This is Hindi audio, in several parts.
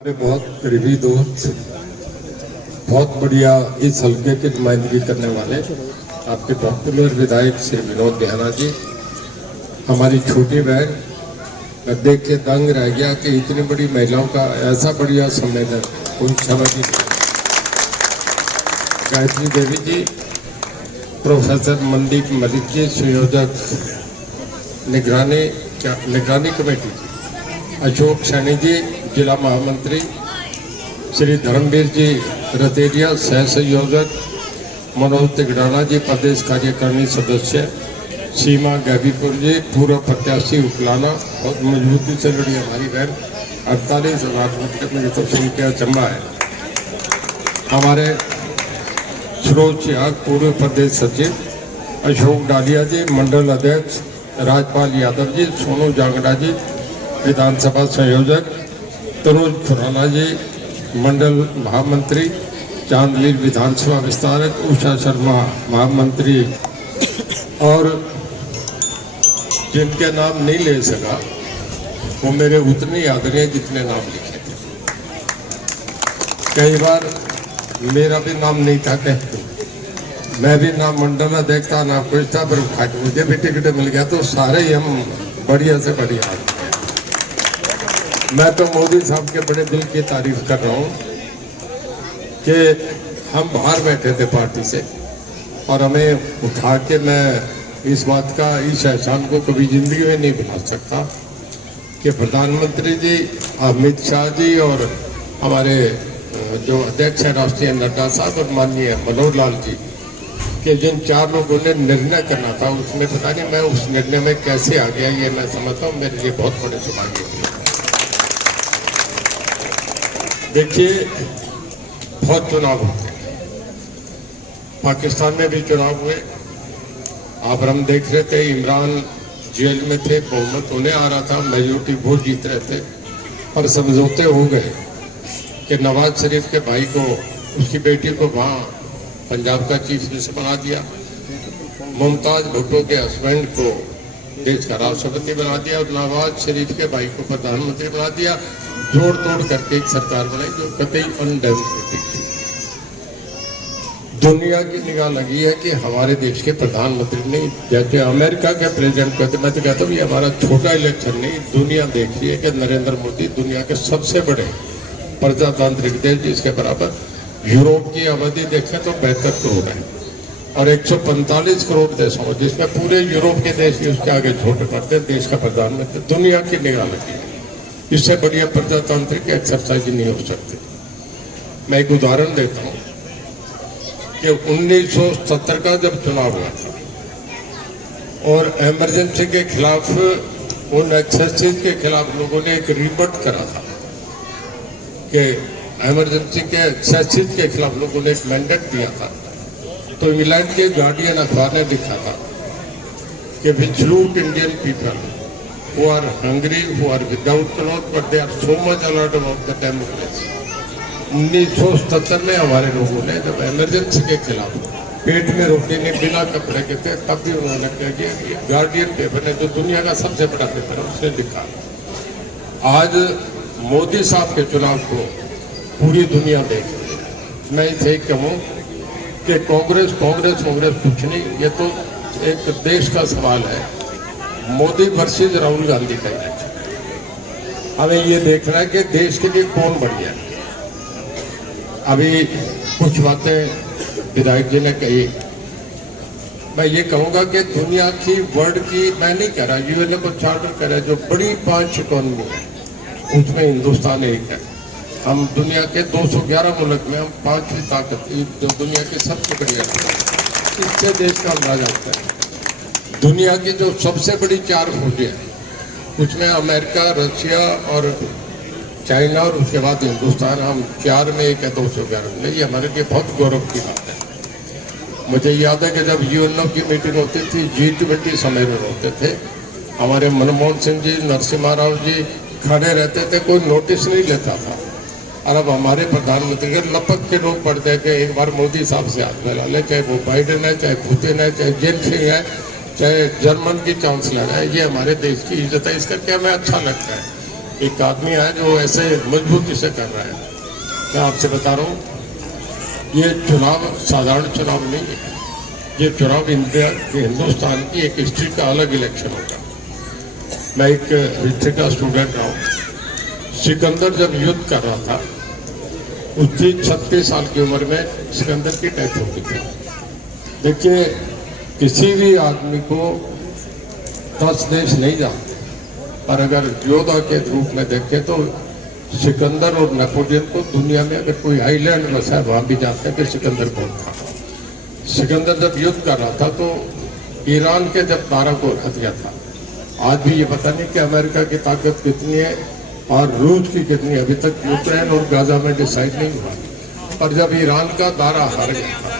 हमारे बहुत करीबी दोस्त, बहुत बढ़िया इस हल्के की नुमाइंदगी करने वाले आपके पॉपुलर विधायक श्री विनोद बेहना जी, हमारी छोटी बहन, मैं देख के दंग रह गया कि इतनी बड़ी महिलाओं का ऐसा बढ़िया सम्मेलन कोई समझ ही नहीं। गायत्री देवी जी, प्रोफेसर मनदीप मलिक जी, संयोजक निगरानी कमेटी, अशोक सैनी जी, जिला महामंत्री, श्री धर्मवीर जी रतेरिया, सह संयोजक, मनोज तिगड़ाना जी, प्रदेश कार्यकारिणी सदस्य, सीमा गैबीपुर जी, पूर्व प्रत्याशी उकलाना, बहुत मजबूती से लड़ी हमारी बहन, 48,000 वोट के मुझे तो सुन के अचंभा है। हमारे सरोज सियाग, पूर्व प्रदेश सचिव, अशोक डालिया जी, मंडल अध्यक्ष, राजपाल यादव जी, सोनू जांगड़ा जी, विधानसभा संयोजक, तनुज खुराना जी, मंडल महामंत्री, चांदलील विधानसभा विस्तारक, उषा शर्मा महामंत्री, और जिनके नाम नहीं ले सका वो मेरे उतने याद रहे जितने नाम लिखे थे। कई बार मेरा भी नाम नहीं था, कहते मैं भी ना मंडल में देखता ना कुछ था, पर मुझे भी टिकट मिल गया तो सारे ही हम बढ़िया से बढ़िया। मैं तो मोदी साहब के बड़े दिल की तारीफ कर रहा हूँ कि हम बाहर बैठे थे पार्टी से और हमें उठा के, मैं इस बात का, इस एहसान को कभी जिंदगी में नहीं भुला सकता कि प्रधानमंत्री जी, अमित शाह जी और हमारे जो अध्यक्ष हैं राष्ट्रीय नड्डा साहब और माननीय मनोहर लाल जी के जिन 4 लोगों ने निर्णय करना था, उसमें पता नहीं मैं उस निर्णय में कैसे आ गया, ये मैं समझता हूँ मेरे लिए बहुत बड़े सौभाग्य की। देखिए, बहुत चुनाव होते हैं, पाकिस्तान में भी चुनाव हुए। आप हम देख रहे थे, इमरान जेल में थे, बहुमत होने आ रहा था, मेजोरिटी वोट जीत रहे थे, और समझौते हो गए कि नवाज शरीफ के भाई को, उसकी बेटी को वहाँ पंजाब का चीफ मिनिस्टर बना दिया, मुमताज भुट्टो के हस्बैंड को देश का राष्ट्रपति बना दिया और नवाज शरीफ के भाई को प्रधानमंत्री बना दिया। जोड़ तोड़ करके एक सरकार बनाई जो कतई अनडेमोक्रेटिक थी। दुनिया की निगाह लगी है कि हमारे देश के प्रधानमंत्री नहीं, जैसे अमेरिका के प्रेसिडेंट कहते, मैं तो कहता हूँ ये हमारा छोटा इलेक्शन नहीं, दुनिया देख रही है कि नरेंद्र मोदी दुनिया के सबसे बड़े प्रजातांत्रिक देश, जिसके बराबर यूरोप की आबादी देखें तो 72 करोड़ है और 145 करोड़ देशों में, जिसमें पूरे यूरोप के देश भी उसके आगे छोटे पड़ते हैं, देश का प्रधानमंत्री, दुनिया की निगाह लगी है। इससे बढ़िया प्रजातांत्रिक एक्सरसाइज नहीं हो सकती। मैं एक उदाहरण देता हूँ कि 1970 का जब चुनाव हुआ था और इमरजेंसी के खिलाफ, उन एक्सेसिस के खिलाफ लोगों ने एक रिपोर्ट करा था कि इमरजेंसी के एक्सेसिस के खिलाफ लोगों ने एक मैंडेट दिया था, तो इंग्लैंड के गार्डियन अखबार ने लिखा था कि we salute Indian people who are hungry, who are without clothes, but they are so much alert about the democracy। 1970 में हमारे लोगों ने जब इमरजेंसी के खिलाफ पेट में रोटी नहीं, बिना कपड़े के थे, तब भी उन्होंने कहा कि गार्डियन पेपर ने, जो दुनिया का सबसे बड़ा पेपर है, उसने लिखा। आज मोदी साहब के चुनाव को पूरी दुनिया देख रही है। मैं इसे कहूँ कि कांग्रेस कुछ नहीं, ये तो एक देश का सवाल है। मोदी वर्सेस राहुल गांधी का इलेक्शन, हमें ये देखना है कि देश के लिए कौन बढ़िया है। अभी कुछ बातें विधायक जी ने कही, मैं ये कहूँगा कि दुनिया की, वर्ल्ड की, मैं नहीं कह रहा, यूएनओ को चार्टर कह रहा है, जो बड़ी 5 इकोनॉमी है उसमें हिंदुस्तान एक है। हम दुनिया के 211 मुल्क में हम 5वीं ताकत, जो दुनिया की सबसे बड़ी है, इससे देश का अंदाजा आता है। दुनिया की जो सबसे बड़ी 4 फौजें हैं उसमें अमेरिका, रशिया और चाइना और उसके बाद हिंदुस्तान, हम 4 में एक है 211 में। ये हमारे लिए बहुत गौरव की बात है। मुझे याद है कि जब यूएनओ की मीटिंग होती थी, G20 सम्मेलन होते थे, हमारे मनमोहन सिंह जी, नरसिम्हा राव जी खड़े रहते थे, कोई नोटिस नहीं लेता था। और अब हमारे प्रधानमंत्री के लपक के लोग पढ़ते हैं कि एक बार मोदी साहब से हाथ मिला ले, चाहे वो बाइडेन है, चाहे पुतिन है, चाहे जेनफिंग है, चाहे जर्मन की चांसलर है, ये हमारे देश की इज्जत है। इसका क्या हमें अच्छा लगता है एक आदमी है जो ऐसे मजबूती से कर रहा है। मैं आपसे बता रहा हूँ, ये चुनाव साधारण चुनाव नहीं है, ये चुनाव इंडिया के हिंदुस्तान की एक हिस्ट्री का अलग इलेक्शन होगा। मैं एक हिस्ट्री का स्टूडेंट रहा हूँ। सिकंदर जब युद्ध कर रहा था, उसकी 36 साल की उम्र में सिकंदर की डेथ हो गई थी। देखिए, किसी भी आदमी को 10 देश नहीं जानते, पर अगर योद्धा के रूप में देखें तो सिकंदर और नेपोलियन को दुनिया में अगर कोई आइलैंड बसा है वहां भी जानते हैं कि सिकंदर कौन था। सिकंदर जब युद्ध कर रहा था तो ईरान के जब दारा को हट गया था। आज भी ये पता नहीं कि अमेरिका की ताकत कितनी है और रूस की कितनी है, अभी तक यूक्रेन और गाजा में डिसाइड नहीं हुआ। पर जब ईरान का दारा हार गया था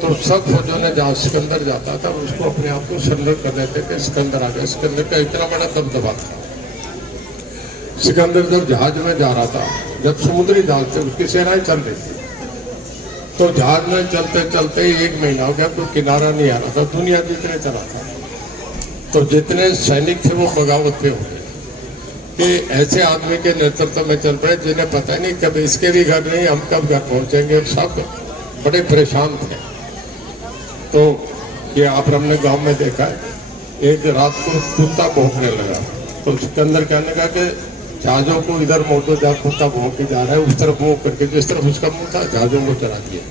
तो सब फौजों ने जहाँ सिकंदर जाता था उसको अपने आप को सरेंडर कर देते कि सिकंदर आ गया। सिकंदर का इतना बड़ा दबदबा था। सिकंदर जब जहाज में जा रहा था, जब समुद्री जहाज से उसकी सेनाएं चल रही थी, तो जहाज में चलते चलते 1 महीना हो गया तो किनारा नहीं आ रहा था। दुनिया जितने चला था तो जितने सैनिक थे वो बगावत पे हो गए कि ऐसे आदमी के नेतृत्व में चल रहे जिन्हें पता नहीं कब इसके भी घर नहीं, हम कब घर पहुंचेंगे। सब बड़े परेशान थे। तो ये आप हमने गांव में देखा है, एक रात को कुत्ता भौंकने लगा तो सिकंदर कहने लगा कि जहाजों को इधर मोड़ो जहाँ कुत्ता भौंक के जा रहा है, उस तरफ मुंह करके जिस तरफ उसका मुंह था जहाजों को चला दिया।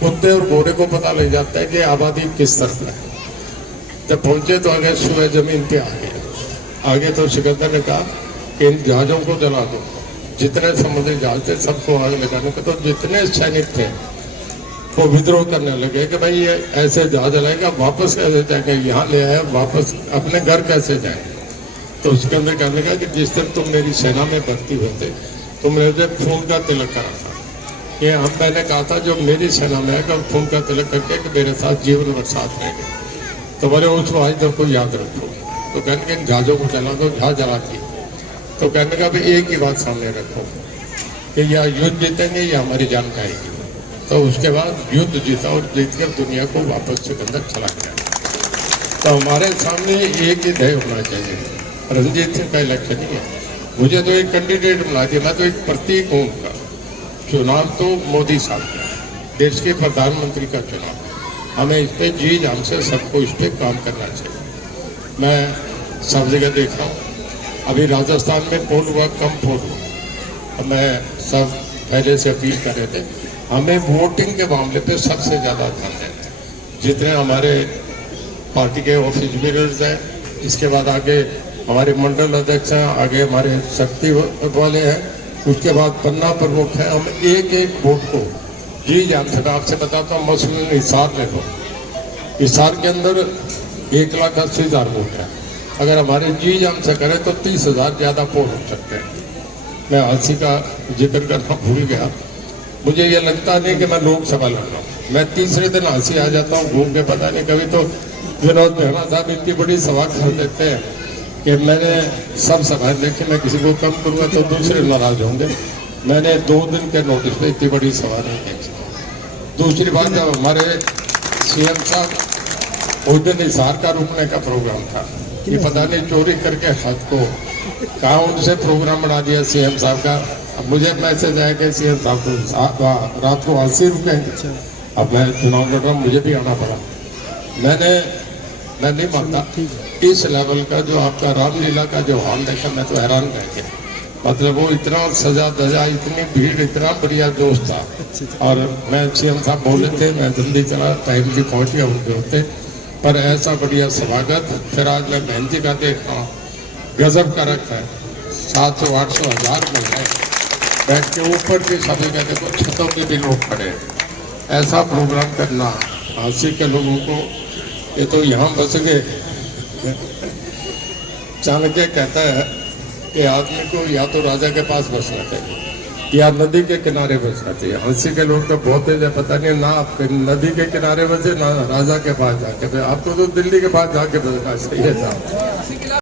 कुत्ते और घोड़े को पता लग जाता है कि आबादी किस तरफ है। जब पहुंचे तो आगे सुबह जमीन पे आगे तो सिकंदर ने कहा कि इन जहाजों को जला दो। जितने समुद्री जहाज थे सबको आग लगाने को, तो जितने सैनिक थे वो विद्रोह करने लगे कि भाई ये ऐसे जहाज जलाएगा, वापस कैसे जाएंगे, यहाँ ले आए वापस अपने घर कैसे जाएंगे। तो सिकंदर कहने लगा कि जिस दिन तुम मेरी सेना में भर्ती होते तो मुझे खून का तिलक करा था। ये हम मैंने कहा था जो मेरी सेना में आएगा खून का तिलक करके कि मेरे साथ जीवन भर साथ रहेंगे। तो बोले उसको आज तक को याद रखो। तो कहने के जहाजों को जला दो, जहाज जला दिए। तो कहने का भाई एक ही बात सामने रखो कि या युद्ध जीतेंगे या हमारी जान जाएगी। तो उसके बाद युद्ध जीता और जीतकर दुनिया को वापस सिकंदर चला गया। तो हमारे सामने एक ही ध्येय होना चाहिए, रणजीत सिंह का इलेक्शन ही है। मुझे तो एक कैंडिडेट बना दिया, मैं तो एक प्रतीक हूँ उनका। चुनाव तो मोदी साहब का, देश के प्रधानमंत्री का चुनाव। हमें इस पर जी जान से सबको इस पर काम करना चाहिए। मैं सब जगह देख रहा हूँ, अभी राजस्थान में पोल हुआ, कम पोल हुआ। मैं सब पहले से अपील कर रहे थे, हमें वोटिंग के मामले पे सबसे ज़्यादा ध्यान देना है। जितने हमारे पार्टी के ऑफिस बीयरर्स हैं, इसके बाद आगे हमारे मंडल अध्यक्ष हैं, आगे हमारे शक्ति वाले हैं, उसके बाद पन्ना प्रमुख हैं। हम एक एक वोट को जी जान से, आपसे बताता हूँ, मसलन हिसार ले लो। हिसार के अंदर 1,80,000 वोट है। अगर हमारे जी जान से करें तो 30,000 ज़्यादा पोल हो सकते हैं। मैं हंसी का जिक्र करना भूल गया। मुझे ये लगता नहीं कि मैं लोकसभा लड़ रहा हूँ। मैं तीसरे दिन हंसी आ जाता हूँ घूम के, पता नहीं कभी तो विनोद मेहरा साहब इतनी बड़ी सभा कर देते हैं कि मैंने सब सभाएं देखी, मैं किसी को कम करूँगा तो दूसरे नाराज होंगे। मैंने 2 दिन के नोटिस पे इतनी बड़ी सभा नहीं देखी। दूसरी बात, जब हमारे सीएम साहब उस दिन हिसार का रुकने का प्रोग्राम था, ये पता नहीं चोरी करके हाथ को कहा उनसे प्रोग्राम बना दिया सीएम साहब का। अब मुझे मैसेज आया कि सीएम साहब को रात को 80 रुकेंगे। अब मैं चुनाव लड़ रहा हूँ, मुझे भी आना पड़ा। मैं नहीं मानता इस लेवल का जो आपका रामलीला का जो हाल देखा, मैं तो हैरान रह गया। मतलब वो इतना सजा धजा, इतनी भीड़, इतना बढ़िया जोश था। और मैं सीएम साहब बोले थे, मैं जल्दी चला, टाइम भी पहुँच गया उनके होते, पर ऐसा बढ़िया स्वागत। फिर आज मैं बहन जी का देख रहा हूँ, गजब का रखा है। 700, 800, 1000 महिलाएं बैठ के ऊपर के सभी का देखो, छतों पे भी लोग खड़े हैं। ऐसा प्रोग्राम करना झांसी के लोगों को, ये तो यहाँ बस गए। चाणक्य कहता है कि आदमी को या तो राजा के पास बसना चाहिए या नदी के किनारे बसना चाहिए। झांसी के लोग तो बहुत है, पता नहीं ना आप नदी के किनारे बसे ना राजा के पास जाके। आपको तो दिल्ली के पास जाके बसना चाहिए था।